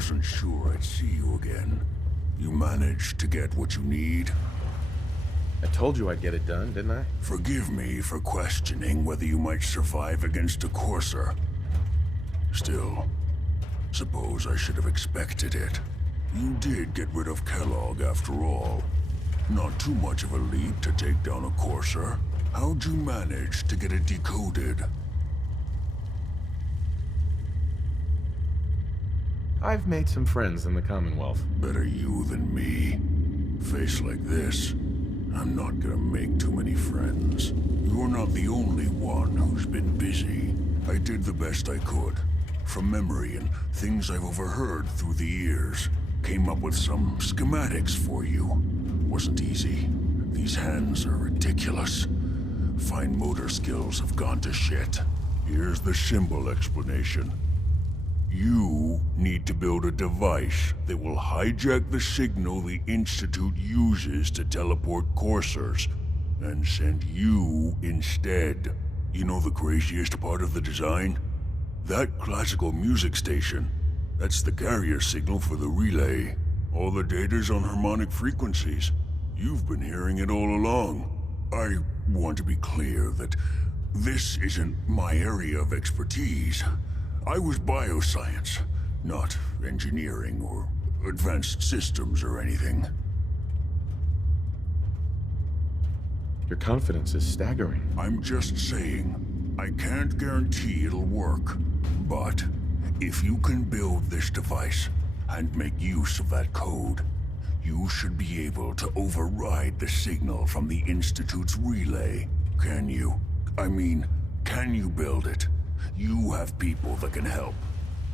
wasn't sure I'd see you again. You managed to get what you need? I told you I'd get it done, didn't I? Forgive me for questioning whether you might survive against a courser. Still, suppose I should have expected it. You did get rid of Kellogg after all. Not too much of a leap to take down a courser. How'd you manage to get it decoded? I've made some friends in the Commonwealth. Better you than me. Face like this, I'm not gonna make too many friends. You're not the only one who's been busy. I did the best I could. From memory and things I've overheard through the years. Came up with some schematics for you. Wasn't easy. These hands are ridiculous. Fine motor skills have gone to shit. Here's the symbol explanation. You need to build a device that will hijack the signal the Institute uses to teleport coursers, and send you instead. You know the craziest part of the design? That classical music station. That's the carrier signal for the relay. All the data's on harmonic frequencies. You've been hearing it all along. I want to be clear that this isn't my area of expertise. I was bioscience, not engineering or advanced systems or anything. Your confidence is staggering. I'm just saying, I can't guarantee it'll work. But if you can build this device and make use of that code, you should be able to override the signal from the Institute's relay. Can you? I mean, can you build it? You have people that can help.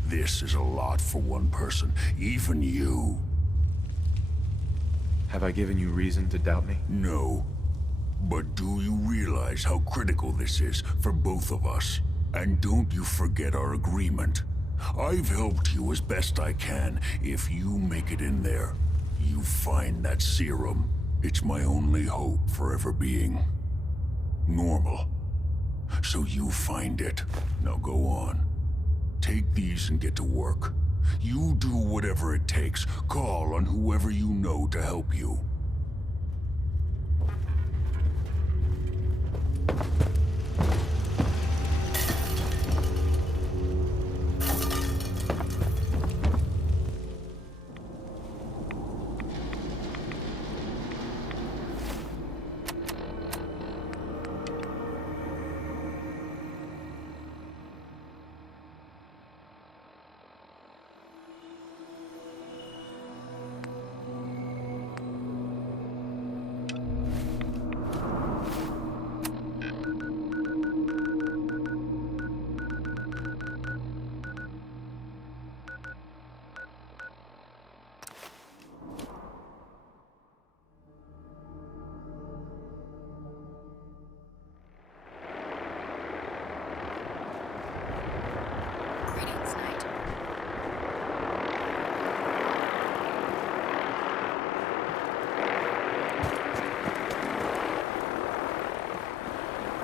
This is a lot for one person, even you. Have I given you reason to doubt me? No. But do you realize how critical this is for both of us? And don't you forget our agreement. I've helped you as best I can. If you make it in there, you find that serum. It's my only hope for ever being normal. So you find it. Now go on. Take these and get to work. You do whatever it takes. Call on whoever you know to help you.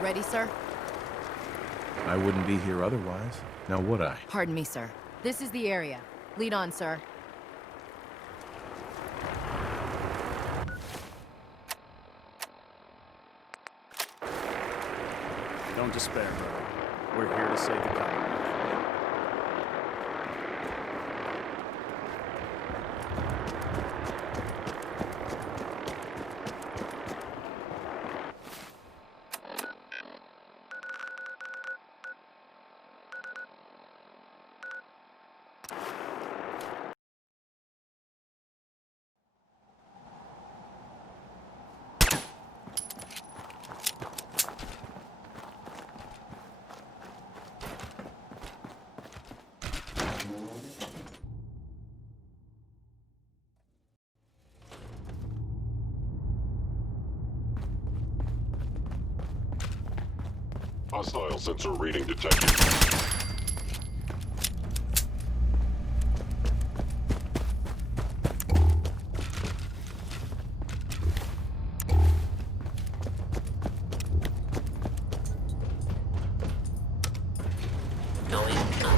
Ready, sir? I wouldn't be here otherwise. Now would I? Pardon me, sir. This is the area. Lead on, sir. Don't despair, brother. We're here to save the Commonwealth. Hostile sensor reading detected. Going up.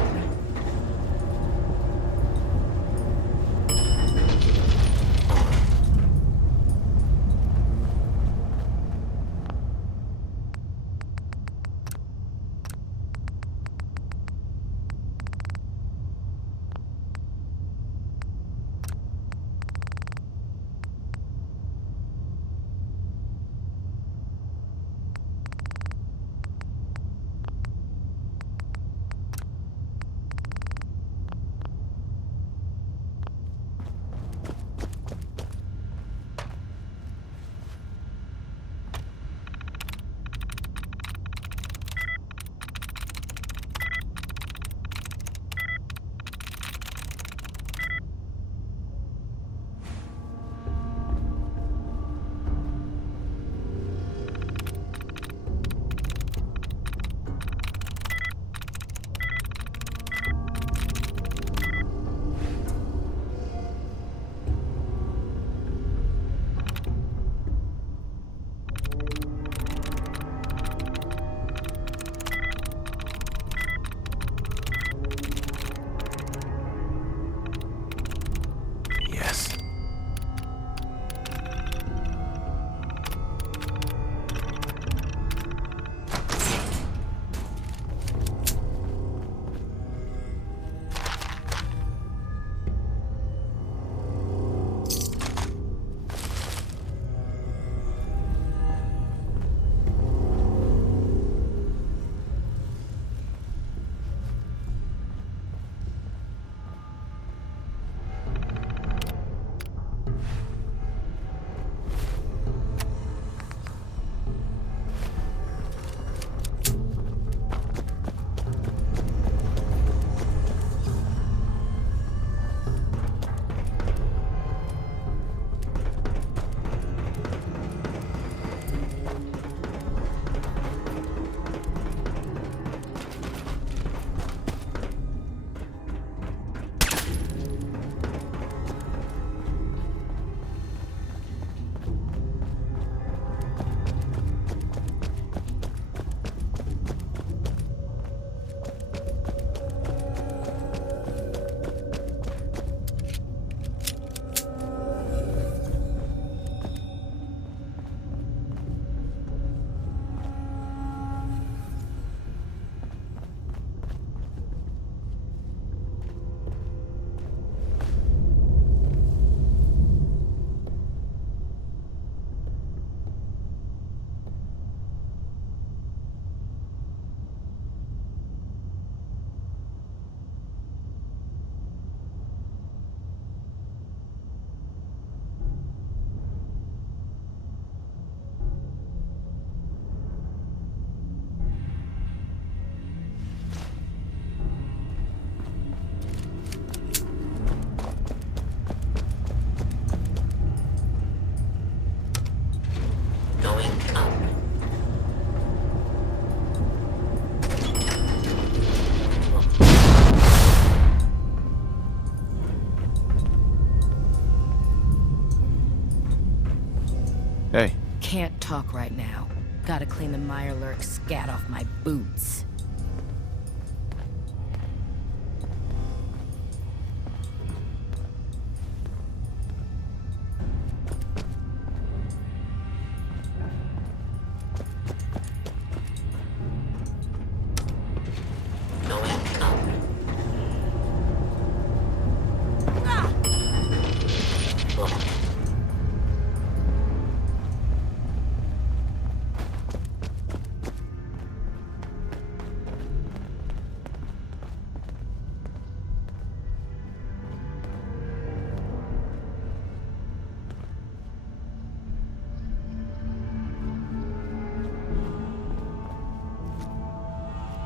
Hey, Can't talk right now. Gotta clean the Mirelurk scat off my boots.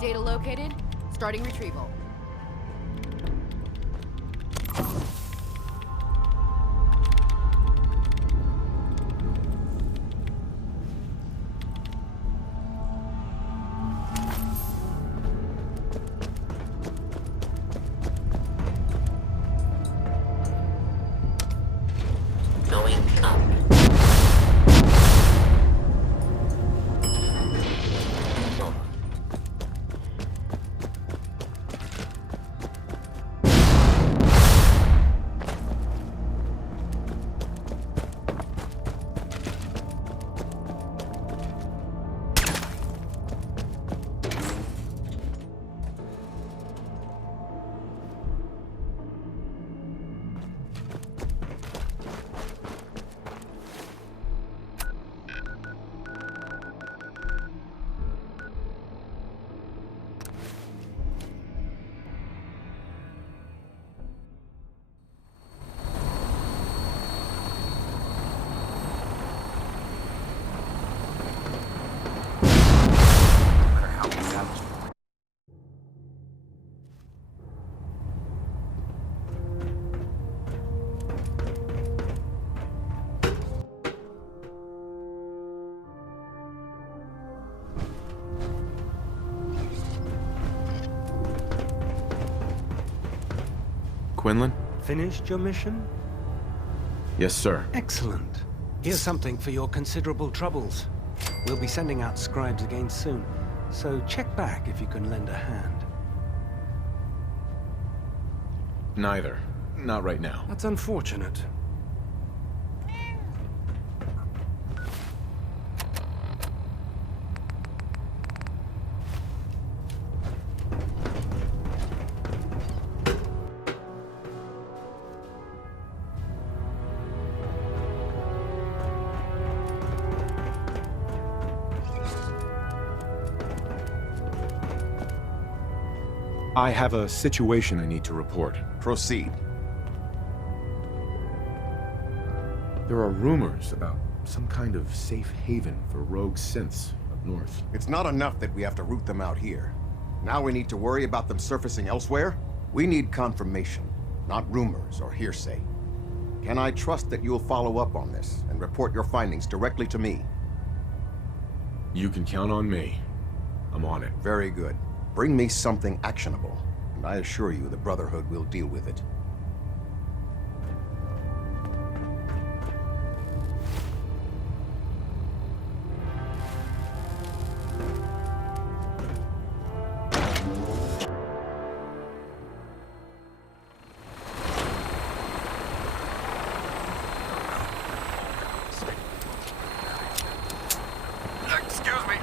Data located. Starting retrieval. Going up. Quinlan? Finished your mission? Yes, sir. Excellent. Here's something for your considerable troubles. We'll be sending out scribes again soon, so check back if you can lend a hand. Neither. Not right now. That's unfortunate. I have a situation I need to report. Proceed. There are rumors about some kind of safe haven for rogue synths up north. It's not enough that we have to root them out here. Now we need to worry about them surfacing elsewhere? We need confirmation, not rumors or hearsay. Can I trust that you'll follow up on this and report your findings directly to me? You can count on me. I'm on it. Very good. Bring me something actionable, and I assure you the Brotherhood will deal with it. Excuse me.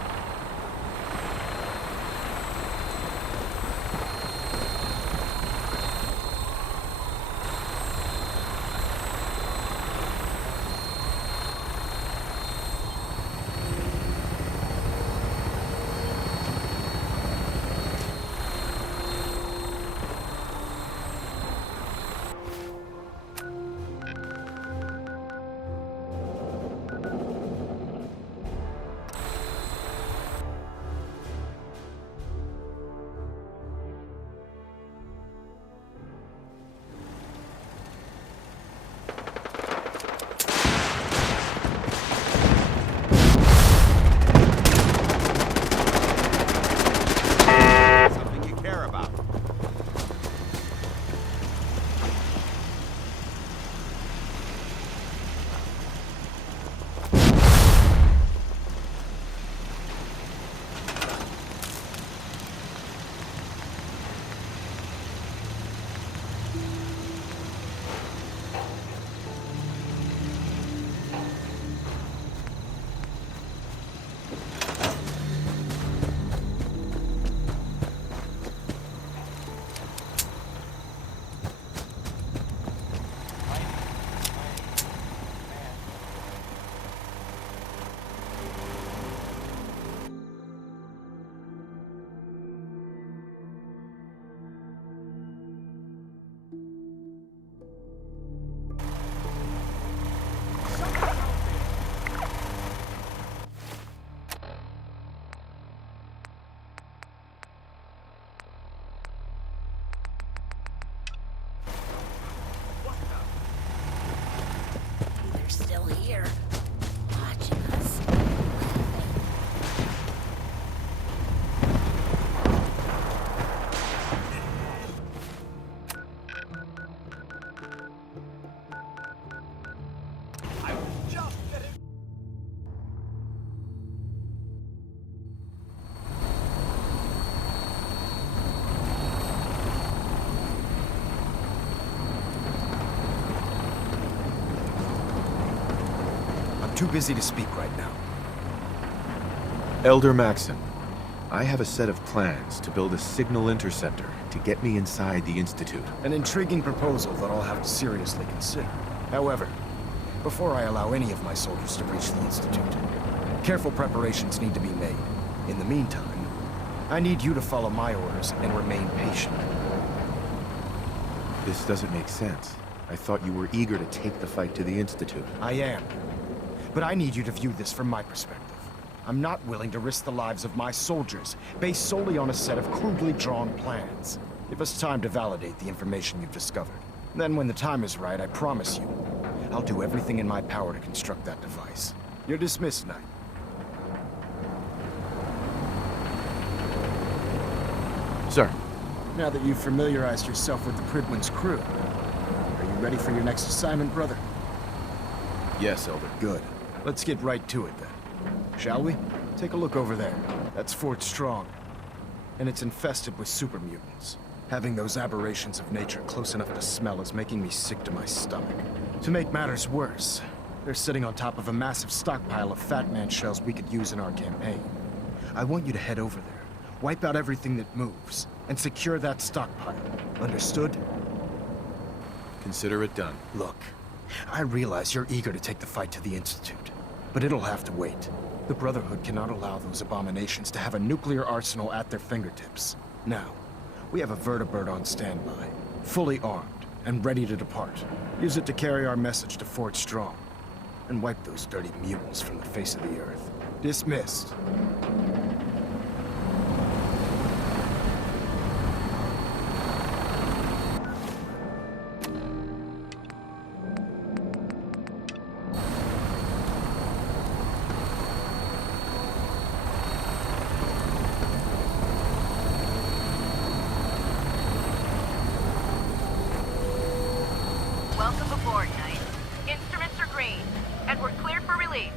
here, watching us. Too busy to speak right now. Elder Maxon, I have a set of plans to build a signal interceptor to get me inside the Institute. An intriguing proposal that I'll have to seriously consider. However, before I allow any of my soldiers to reach the Institute, careful preparations need to be made. In the meantime, I need you to follow my orders and remain patient. This doesn't make sense. I thought you were eager to take the fight to the Institute. I am. But I need you to view this from my perspective. I'm not willing to risk the lives of my soldiers based solely on a set of crudely drawn plans. Give us time to validate the information you've discovered. Then when the time is right, I promise you, I'll do everything in my power to construct that device. You're dismissed, Knight. Sir. Now that you've familiarized yourself with the Pridwin's crew, are you ready for your next assignment, brother? Yes, Elder. Good. Let's get right to it then. Shall we? Take a look over there. That's Fort Strong. And it's infested with super mutants. Having those aberrations of nature close enough to smell is making me sick to my stomach. To make matters worse, they're sitting on top of a massive stockpile of Fat Man shells we could use in our campaign. I want you to head over there, wipe out everything that moves, and secure that stockpile. Understood? Consider it done. Look, I realize you're eager to take the fight to the Institute, but it'll have to wait. The Brotherhood cannot allow those abominations to have a nuclear arsenal at their fingertips. Now, we have a vertibird on standby, fully armed and ready to depart. Use it to carry our message to Fort Strong, and wipe those dirty mutants from the face of the earth. Dismissed. Welcome aboard, Knight. Instruments are green, and we're cleared for release.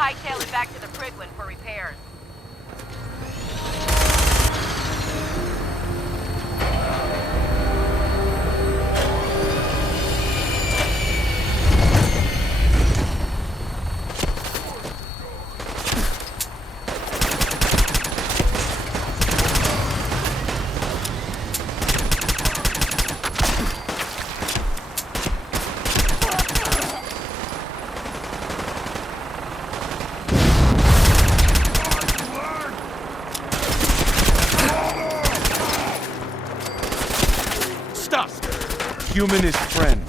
Hightail it back to the Pridwin for repairs. Human is friend.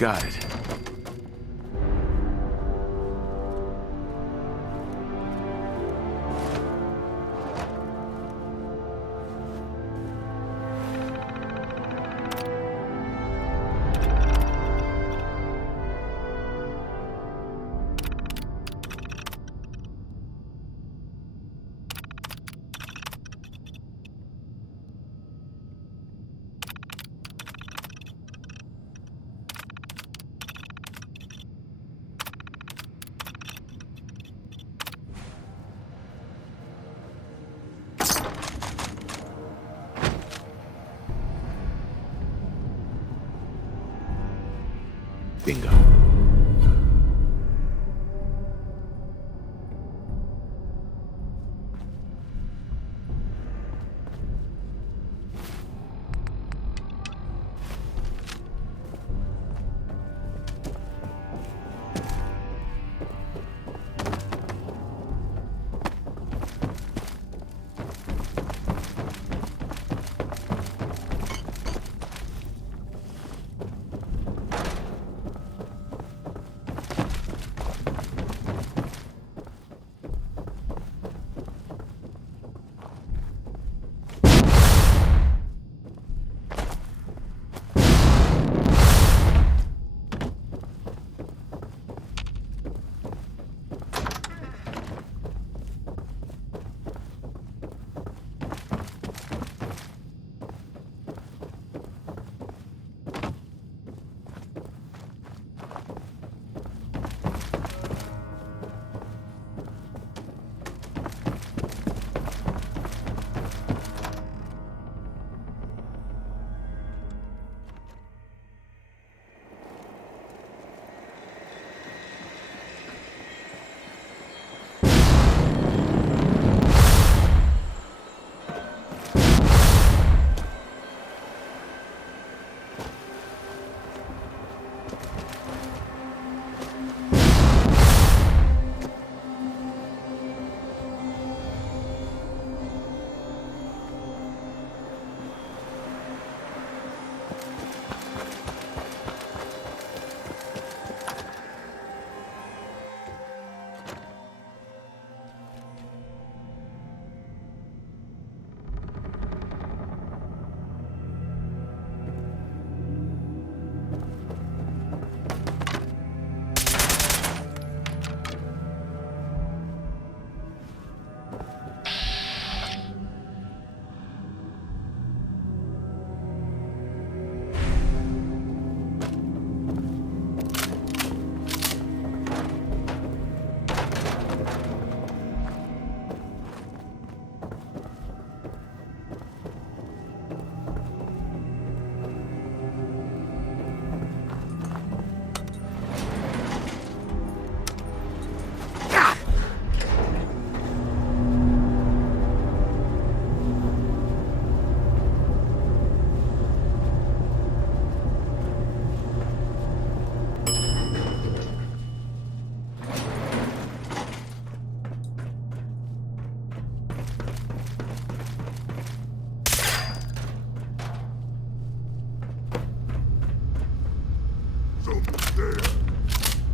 Got it. Bingo.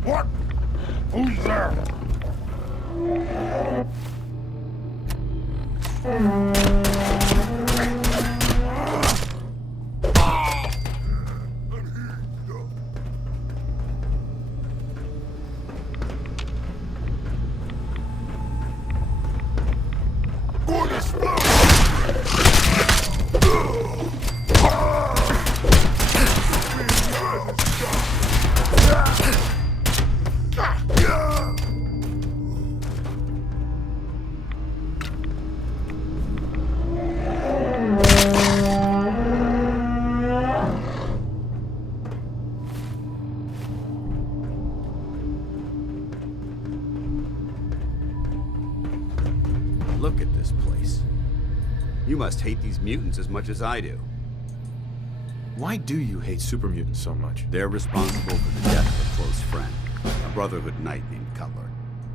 What? Who's there? Look at this place. You must hate these mutants as much as I do. Why do you hate super mutants so much? They're responsible for the death of a close friend, a Brotherhood knight named Cutler.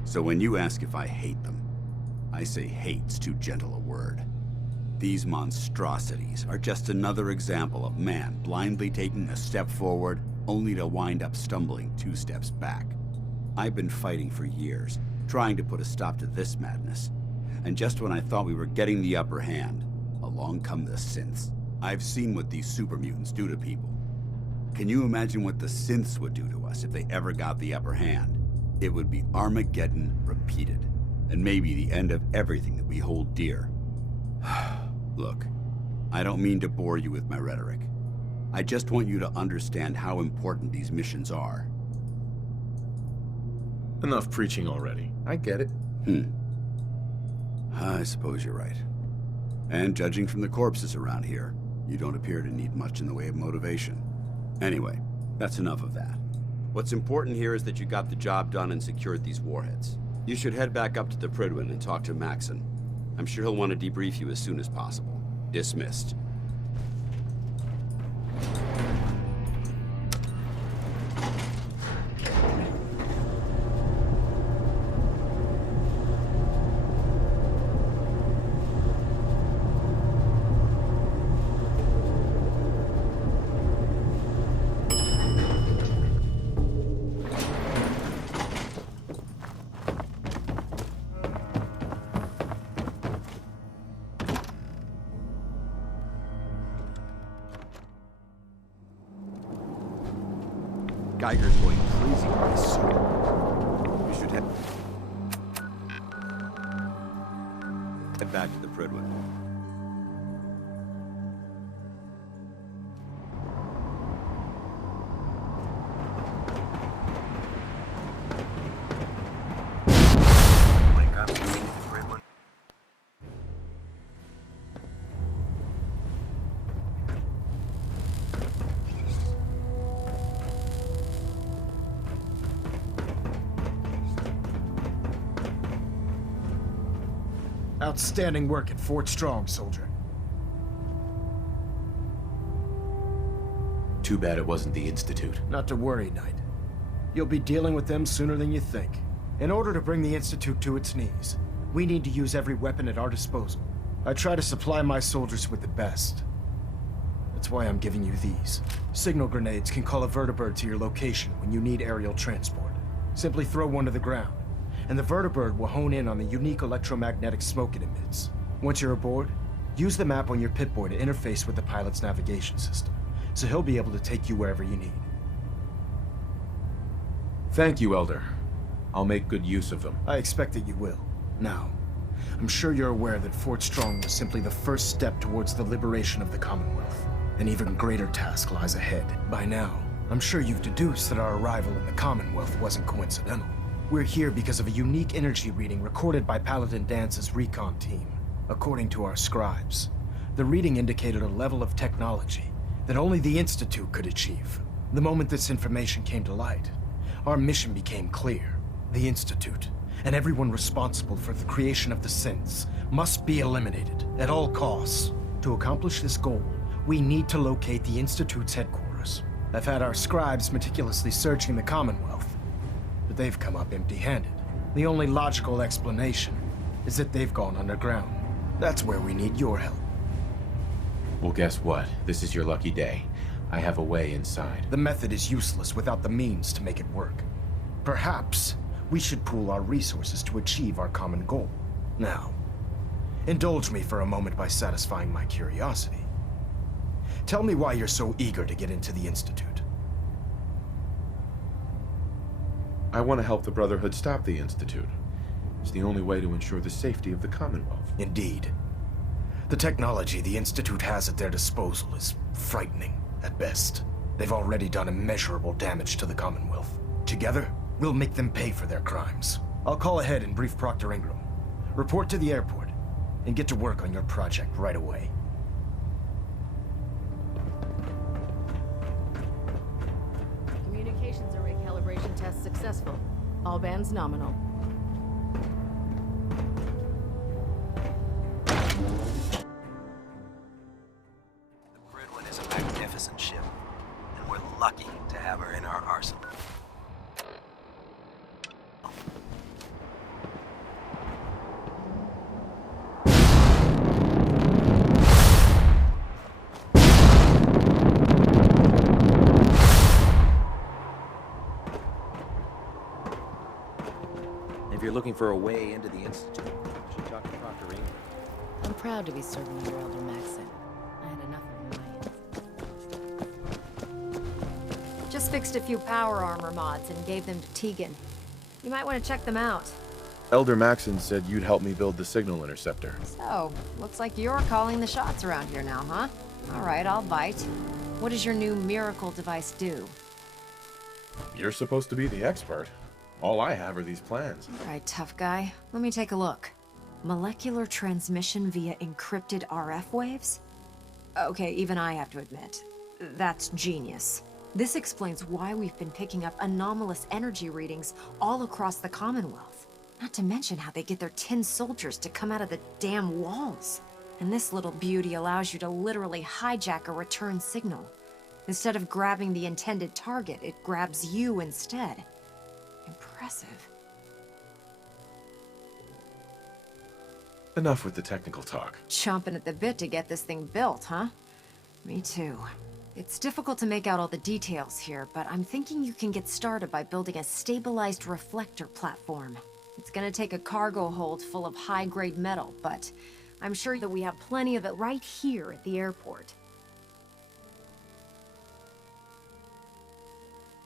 So when you ask if I hate them, I say hate's too gentle a word. These monstrosities are just another example of man blindly taking a step forward only to wind up stumbling 2 steps back. I've been fighting for years, trying to put a stop to this madness. And just when I thought we were getting the upper hand, along come the synths. I've seen what these super mutants do to people. Can you imagine what the synths would do to us if they ever got the upper hand? It would be Armageddon repeated, and maybe the end of everything that we hold dear. Look, I don't mean to bore you with my rhetoric. I just want you to understand how important these missions are. Enough preaching already. I get it. I suppose you're right. And judging from the corpses around here, you don't appear to need much in the way of motivation. Anyway, that's enough of that. What's important here is that you got the job done and secured these warheads. You should head back up to the Prydwen and talk to Maxon. I'm sure he'll want to debrief you as soon as possible. Dismissed. Geiger's going crazy with this suit. We should head back to the Prydwen. Wake up, you mean the Prydwen? Outstanding work at Fort Strong, soldier. Too bad it wasn't the Institute. Not to worry, Knight. You'll be dealing with them sooner than you think. In order to bring the Institute to its knees, we need to use every weapon at our disposal. I try to supply my soldiers with the best. That's why I'm giving you these. Signal grenades can call a vertibird to your location when you need aerial transport. Simply throw one to the ground, and the vertibird will hone in on the unique electromagnetic smoke it emits. Once you're aboard, use the map on your Pip-Boy to interface with the pilot's navigation system, so he'll be able to take you wherever you need. Thank you, Elder. I'll make good use of them. I expect that you will. Now, I'm sure you're aware that Fort Strong was simply the first step towards the liberation of the Commonwealth. An even greater task lies ahead. By now, I'm sure you've deduced that our arrival in the Commonwealth wasn't coincidental. We're here because of a unique energy reading recorded by Paladin Dance's recon team. According to our scribes, the reading indicated a level of technology that only the Institute could achieve. The moment this information came to light, our mission became clear. The Institute, and everyone responsible for the creation of the synths, must be eliminated at all costs. To accomplish this goal, we need to locate the Institute's headquarters. I've had our scribes meticulously searching the Commonwealth, but they've come up empty-handed. The only logical explanation is that they've gone underground. That's where we need your help. Well, guess what? This is your lucky day. I have a way inside. The method is useless without the means to make it work. Perhaps we should pool our resources to achieve our common goal. Now, indulge me for a moment by satisfying my curiosity. Tell me why you're so eager to get into the Institute. I want to help the Brotherhood stop the Institute. It's the only way to ensure the safety of the Commonwealth. Indeed. The technology the Institute has at their disposal is frightening, at best. They've already done immeasurable damage to the Commonwealth. Together, we'll make them pay for their crimes. I'll call ahead and brief Proctor Ingram. Report to the airport, and get to work on your project right away. Communications array calibration test successful. All bands nominal. The Prydwen is a magnificent ship, and we're lucky to have her in our arsenal. you're looking for a way into the Institute, you should talk to Proctor Ingram. I'm proud to be serving under Elder Maxon. I had enough of Mayans. Just fixed a few power armor mods and gave them to Tegan. You might want to check them out. Elder Maxon said you'd help me build the signal interceptor. So, looks like you're calling the shots around here now, huh? All right, I'll bite. What does your new miracle device do? You're supposed to be the expert. All I have are these plans. All right, tough guy. Let me take a look. Molecular transmission via encrypted RF waves? Okay, even I have to admit, that's genius. This explains why we've been picking up anomalous energy readings all across the Commonwealth. Not to mention how they get their tin soldiers to come out of the damn walls. And this little beauty allows you to literally hijack a return signal. Instead of grabbing the intended target, it grabs you instead. Impressive. Enough with the technical talk. Chomping at the bit to get this thing built, huh? Me too. It's difficult to make out all the details here, but I'm thinking you can get started by building a stabilized reflector platform. It's gonna take a cargo hold full of high-grade metal, but I'm sure that we have plenty of it right here at the airport.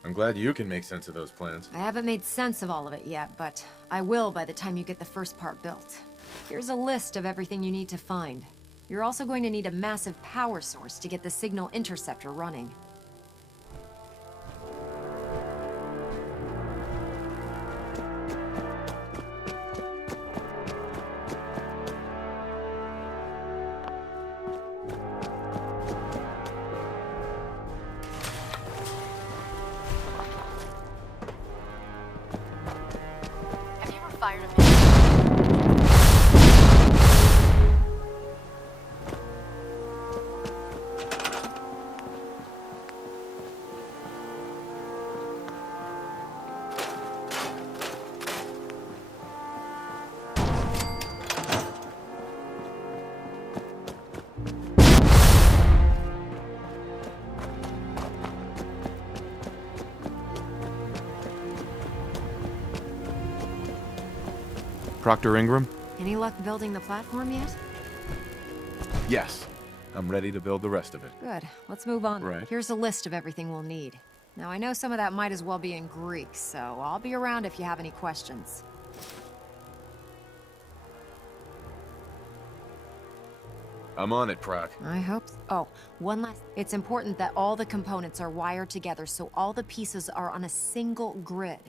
I'm glad you can make sense of those plans. I haven't made sense of all of it yet, but I will by the time you get the first part built. Here's a list of everything you need to find. You're also going to need a massive power source to get the signal interceptor running. Have you ever fired a missile? Proctor Ingram? Any luck building the platform yet? Yes. I'm ready to build the rest of it. Good. Let's move on. Right. Here's a list of everything we'll need. Now, I know some of that might as well be in Greek, so I'll be around if you have any questions. I'm on it, Proc. I hope so. Oh, one last... It's important that all the components are wired together so all the pieces are on a single grid.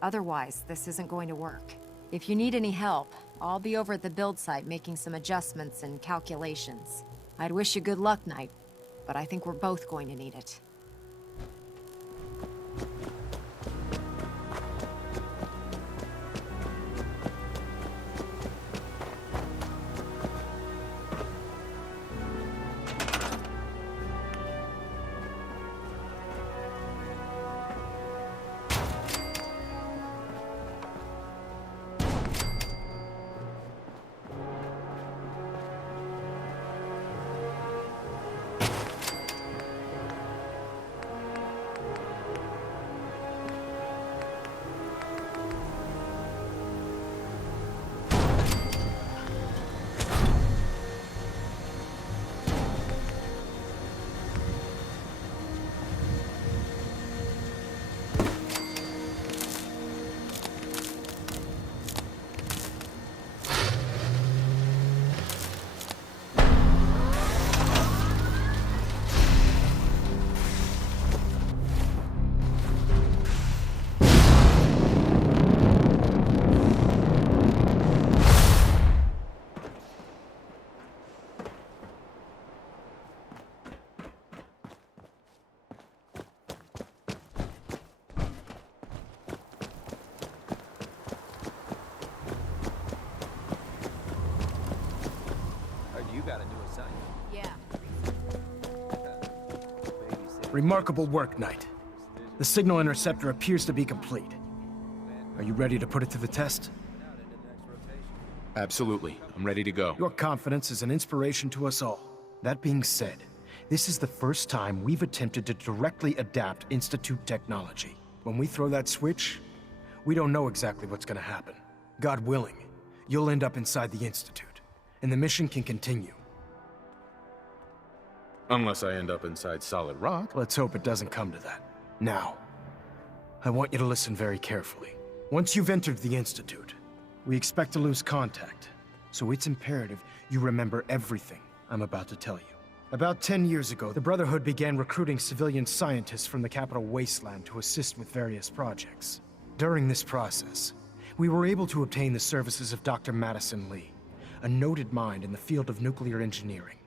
Otherwise, this isn't going to work. If you need any help, I'll be over at the build site making some adjustments and calculations. I'd wish you good luck, Knight, but I think we're both going to need it. Remarkable work, Knight. The signal interceptor appears to be complete. Are you ready to put it to the test? Absolutely. I'm ready to go. Your confidence is an inspiration to us all. That being said, this is the first time we've attempted to directly adapt Institute technology. When we throw that switch, we don't know exactly what's gonna happen. God willing, you'll end up inside the Institute, and the mission can continue. Unless I end up inside solid rock. Let's hope it doesn't come to that. Now, I want you to listen very carefully. Once you've entered the Institute, we expect to lose contact, so it's imperative you remember everything I'm about to tell you. About 10 years ago, the Brotherhood began recruiting civilian scientists from the capital wasteland to assist with various projects. During this process, we were able to obtain the services of Dr. Madison Lee, a noted mind in the field of nuclear engineering.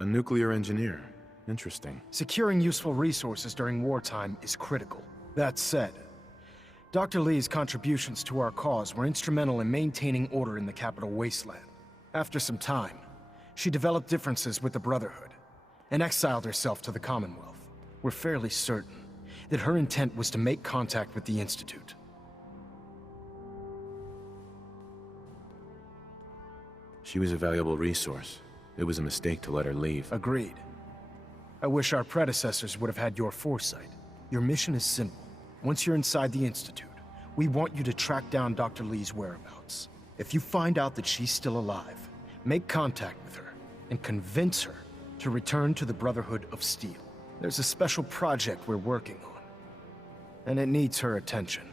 A nuclear engineer. Interesting. Securing useful resources during wartime is critical. That said, Dr. Lee's contributions to our cause were instrumental in maintaining order in the capital wasteland. After some time, she developed differences with the Brotherhood and exiled herself to the Commonwealth. We're fairly certain that her intent was to make contact with the Institute. She was a valuable resource. It was a mistake to let her leave. Agreed. I wish our predecessors would have had your foresight. Your mission is simple. Once you're inside the Institute, we want you to track down Dr. Lee's whereabouts. If you find out that she's still alive, make contact with her and convince her to return to the Brotherhood of Steel. There's a special project we're working on, and it needs her attention.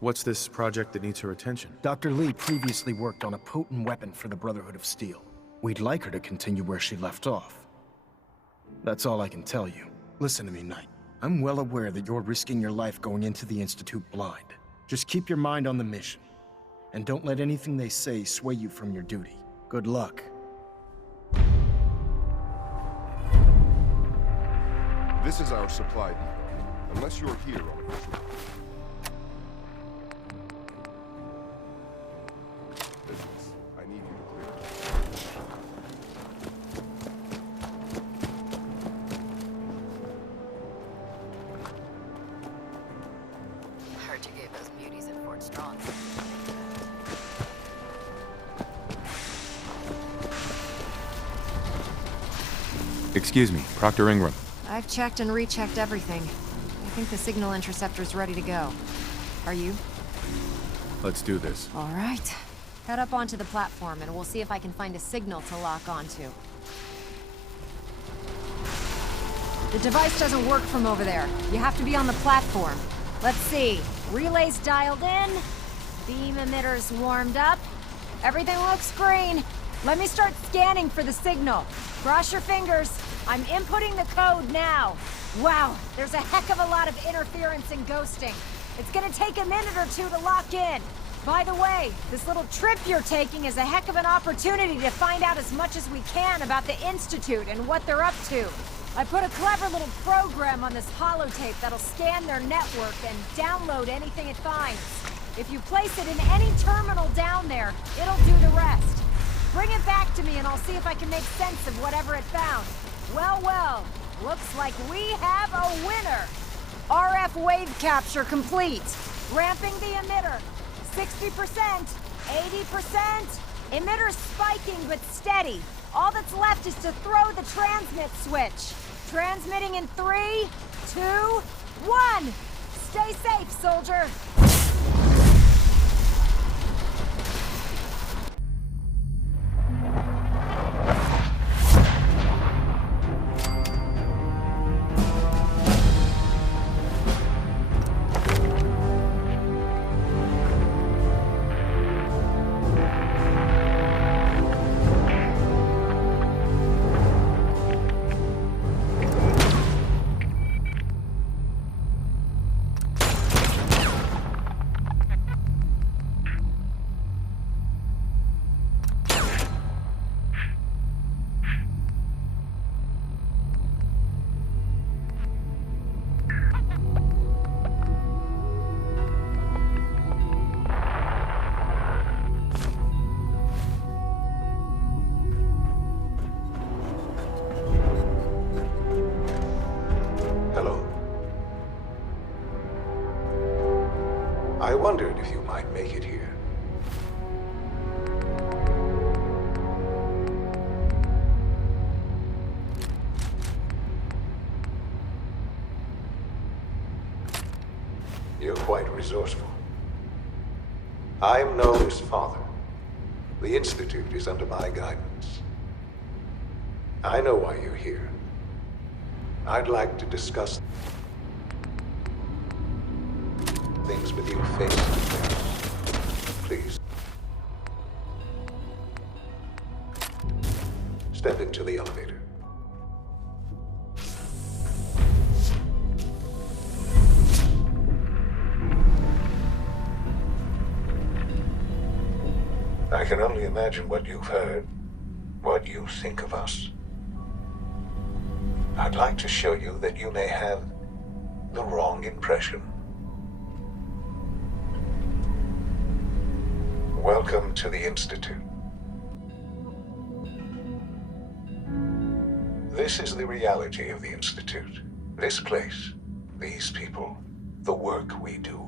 What's this project that needs her attention? Dr. Lee previously worked on a potent weapon for the Brotherhood of Steel. We'd like her to continue where she left off. That's all I can tell you. Listen to me, Knight. I'm well aware that you're risking your life going into the Institute blind. Just keep your mind on the mission, and don't let anything they say sway you from your duty. Good luck. This is our supply depot, unless you're here on official business. I need you to clear. Heard you gave those beauties at Fort Strong. Excuse me, Proctor Ingram. I've checked and rechecked everything. I think the signal interceptor's ready to go. Are you? Let's do this. All right. Head up onto the platform and we'll see if I can find a signal to lock onto. The device doesn't work from over there. You have to be on the platform. Let's see. Relays dialed in. Beam emitters warmed up. Everything looks green. Let me start scanning for the signal. Cross your fingers. I'm inputting the code now. Wow, there's a heck of a lot of interference and ghosting. It's gonna take a minute or two to lock in. By the way, this little trip you're taking is a heck of an opportunity to find out as much as we can about the Institute and what they're up to. I put a clever little program on this holotape that'll scan their network and download anything it finds. If you place it in any terminal down there, it'll do the rest. Bring it back to me and I'll see if I can make sense of whatever it found. Well, well, looks like we have a winner. RF wave capture complete. Ramping the emitter. 60%, 80%. Emitter spiking but steady. All that's left is to throw the transmit switch. Transmitting in 3, 2, 1. Stay safe, soldier. I wondered if you might make it here. quite resourceful. I am known as Father. The Institute is under my guidance. I know why you're here. I'd like to discuss things with you face to face. Please. Step into the elevator. I can only imagine what you've heard, what you think of us. I'd like to show you that you may have the wrong impression. Welcome to the Institute. This is the reality of the Institute. This place, these people, the work we do.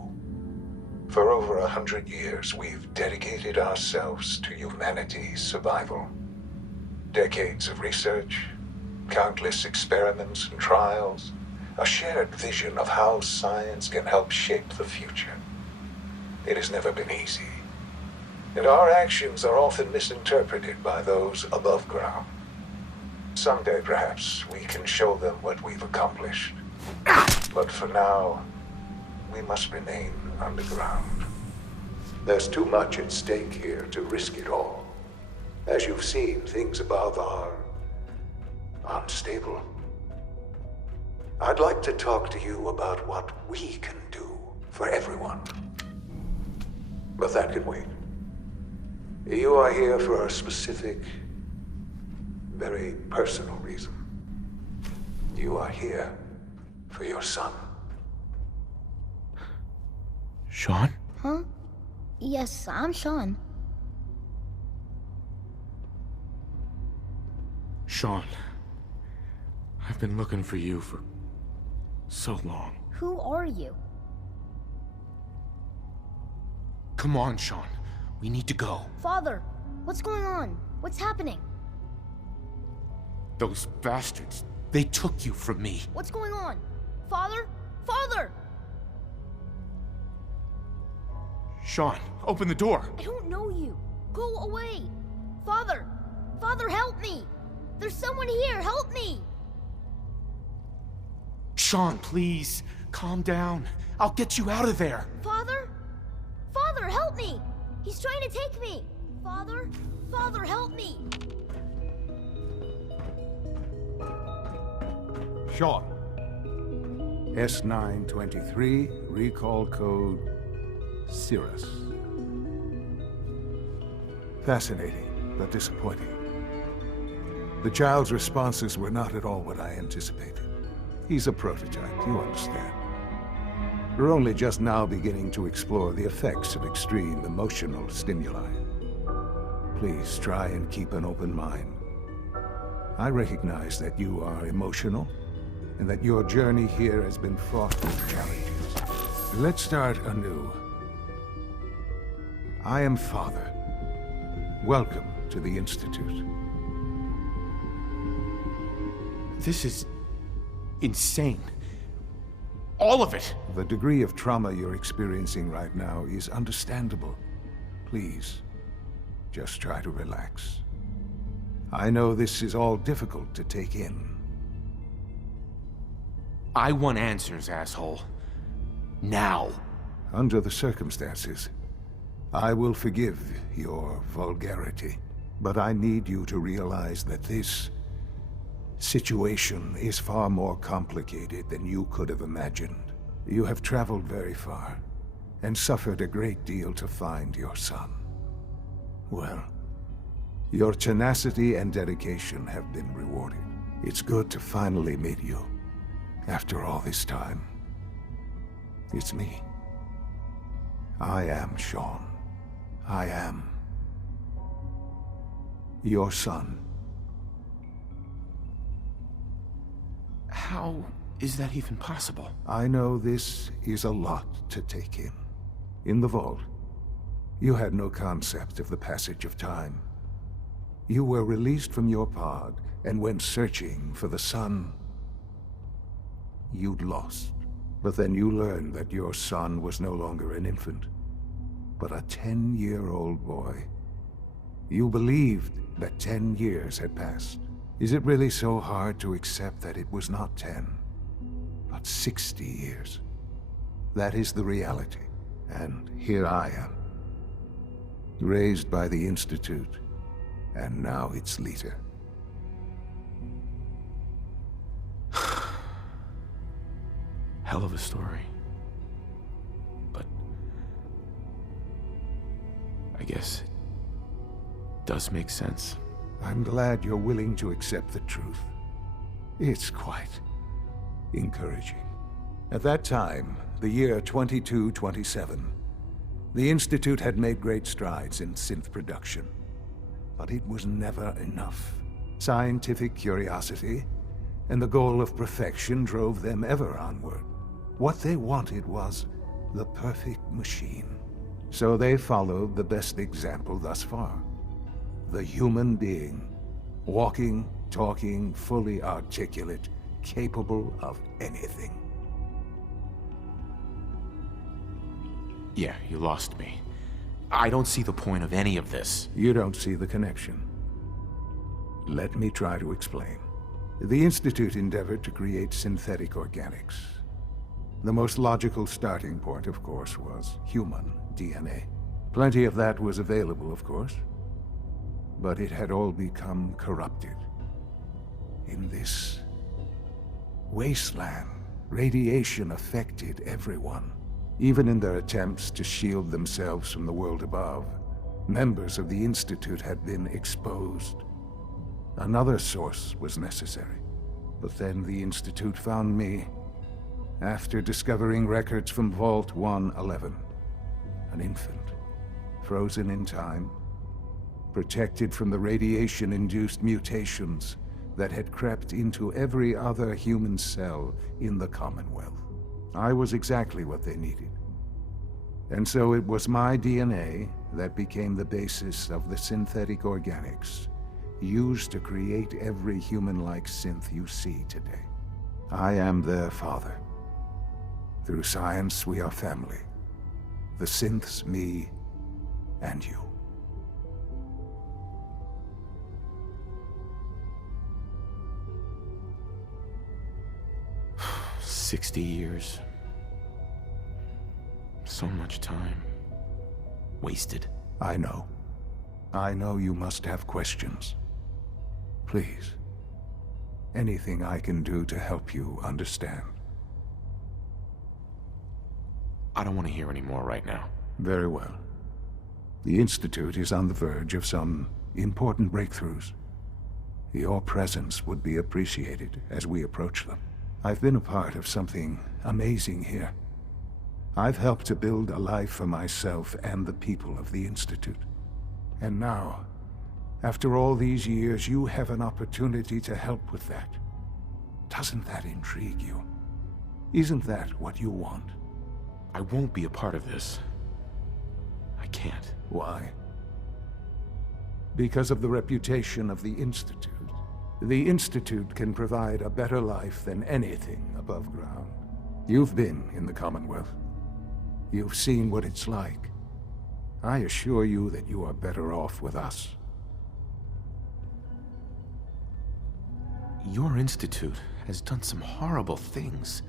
For over 100 years, we've dedicated ourselves to humanity's survival. Decades of research, countless experiments and trials, a shared vision of how science can help shape the future. It has never been easy, and our actions are often misinterpreted by those above ground. Someday, perhaps, we can show them what we've accomplished. But for now, we must remain underground. There's too much at stake here to risk it all. As you've seen, things above are unstable. I'd like to talk to you about what we can do for everyone. But that can wait. You are here for a specific, very personal reason. You are here for your son. Sean? Huh? Yes, I'm Sean. Sean, I've been looking for you for so long. Who are you? Come on, Sean. We need to go. Father, what's going on? What's happening? Those bastards, they took you from me. What's going on? Father? Father! Sean, open the door. I don't know you. Go away. Father! Father, help me! There's someone here, help me! Sean, please, calm down. I'll get you out of there. Father? Father, help me! He's trying to take me! Father? Father, help me! Sean. S923, recall code Cirrus. Fascinating, but disappointing. The child's responses were not at all what I anticipated. He's a prototype, you understand. We're only just now beginning to explore the effects of extreme emotional stimuli. Please try and keep an open mind. I recognize that you are emotional, and that your journey here has been fraught with challenges. Let's start anew. I am Father. Welcome to the Institute. This is insane. All of it! The degree of trauma you're experiencing right now is understandable. Please, just try to relax. I know this is all difficult to take in. I want answers, asshole. Now. Under the circumstances, I will forgive your vulgarity. But I need you to realize that this situation is far more complicated than you could have imagined. You have traveled very far, and suffered a great deal to find your son. Well, your tenacity and dedication have been rewarded. It's good to finally meet you. After all this time, it's me. I am Sean. I am your son. How is that even possible? I know this is a lot to take in. In the vault, you had no concept of the passage of time. You were released from your pod and went searching for the son you'd lost. But then you learned that your son was no longer an infant, but a 10-year-old boy. You believed that 10 years had passed. Is it really so hard to accept that it was not 10, but 60 years? That is the reality, and here I am. Raised by the Institute, and now its leader. Hell of a story. But I guess it does make sense. I'm glad you're willing to accept the truth. It's quite encouraging. At that time, the year 2227, the Institute had made great strides in synth production. But it was never enough. Scientific curiosity and the goal of perfection drove them ever onward. What they wanted was the perfect machine. So they followed the best example thus far. The human being. Walking, talking, fully articulate, capable of anything. Yeah, you lost me. I don't see the point of any of this. You don't see the connection. Let me try to explain. The Institute endeavored to create synthetic organics. The most logical starting point, of course, was human DNA. Plenty of that was available, of course. But it had all become corrupted. In this wasteland, radiation affected everyone. Even in their attempts to shield themselves from the world above, members of the Institute had been exposed. Another source was necessary. But then the Institute found me, after discovering records from Vault 111. An infant, frozen in time, protected from the radiation-induced mutations that had crept into every other human cell in the Commonwealth. I was exactly what they needed. And so it was my DNA that became the basis of the synthetic organics used to create every human-like synth you see today. I am their father. Through science, we are family. The synths, me, and you. 60 years. So much time. Wasted. I know. I know you must have questions. Please. Anything I can do to help you understand. I don't want to hear any more right now. Very well. The Institute is on the verge of some important breakthroughs. Your presence would be appreciated as we approach them. I've been a part of something amazing here. I've helped to build a life for myself and the people of the Institute. And now, after all these years, you have an opportunity to help with that. Doesn't that intrigue you? Isn't that what you want? I won't be a part of this. I can't. Why? Because of the reputation of the Institute. The Institute can provide a better life than anything above ground. You've been in the Commonwealth. You've seen what it's like. I assure you that you are better off with us. Your Institute has done some horrible things.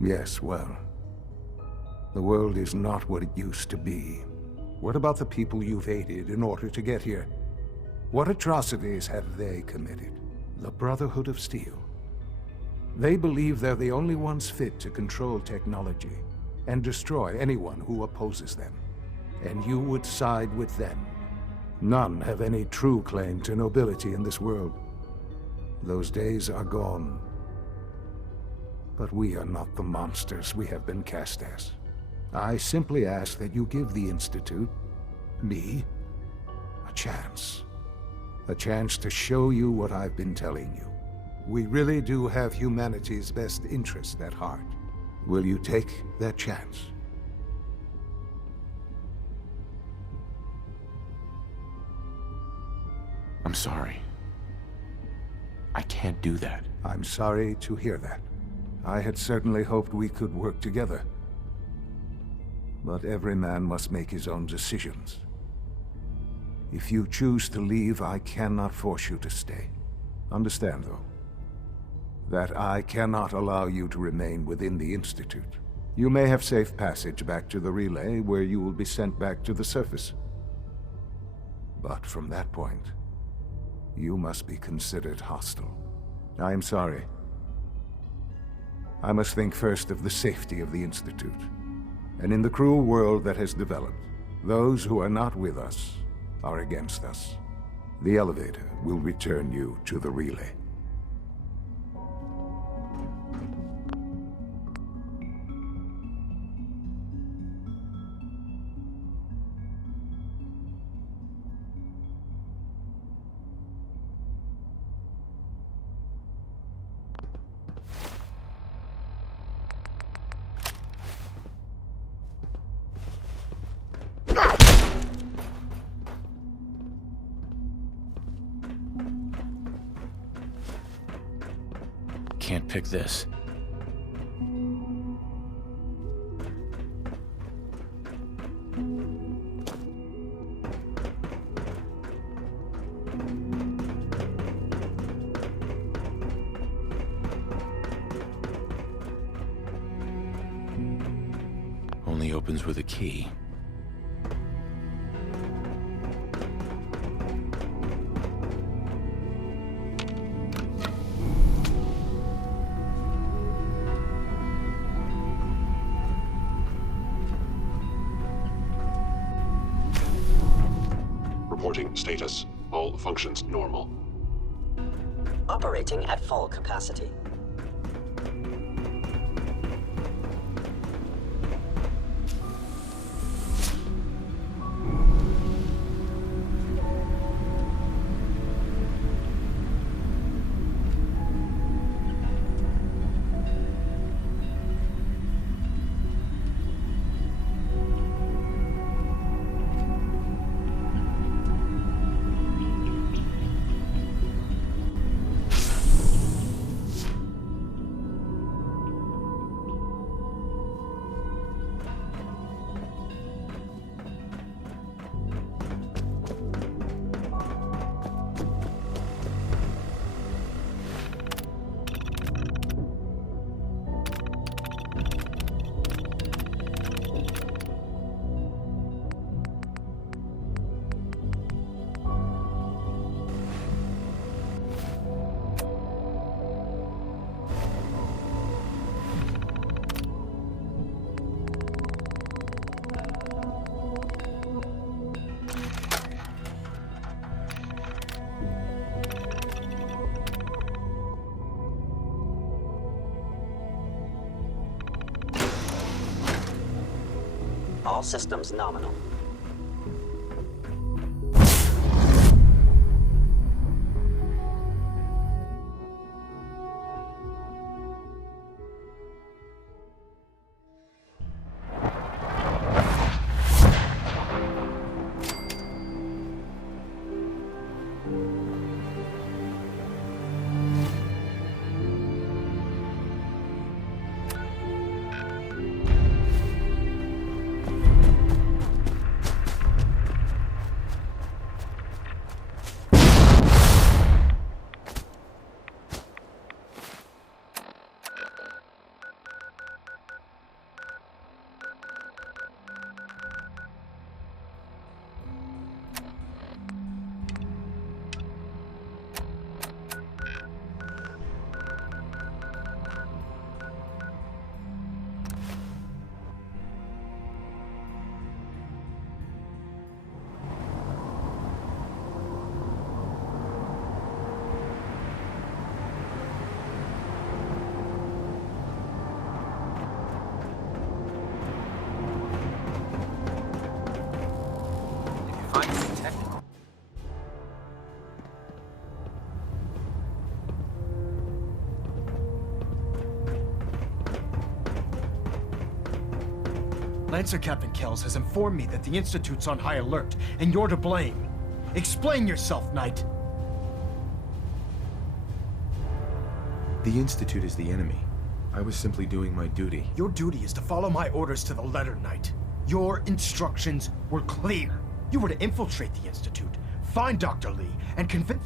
Yes, well, the world is not what it used to be. What about the people you've aided in order to get here? What atrocities have they committed? The Brotherhood of Steel. They believe they're the only ones fit to control technology and destroy anyone who opposes them. And you would side with them. None have any true claim to nobility in this world. Those days are gone. But we are not the monsters we have been cast as. I simply ask that you give the Institute, me, a chance. A chance to show you what I've been telling you. We really do have humanity's best interest at heart. Will you take that chance? I'm sorry. I can't do that. I'm sorry to hear that. I had certainly hoped we could work together. But every man must make his own decisions. If you choose to leave, I cannot force you to stay. Understand, though, that I cannot allow you to remain within the Institute. You may have safe passage back to the relay, where you will be sent back to the surface. But from that point, you must be considered hostile. I am sorry. I must think first of the safety of the Institute. And in the cruel world that has developed, those who are not with us are against us. The elevator will return you to the relay. Can't pick this. Only opens with a key. Reporting status. All functions normal. Operating at full capacity. All systems nominal. Lancer Captain Kells has informed me that the Institute's on high alert, and you're to blame. Explain yourself, Knight. The Institute is the enemy. I was simply doing my duty. Your duty is to follow my orders to the letter, Knight. Your instructions were clear. You were to infiltrate the Institute, find Dr. Lee, and convince...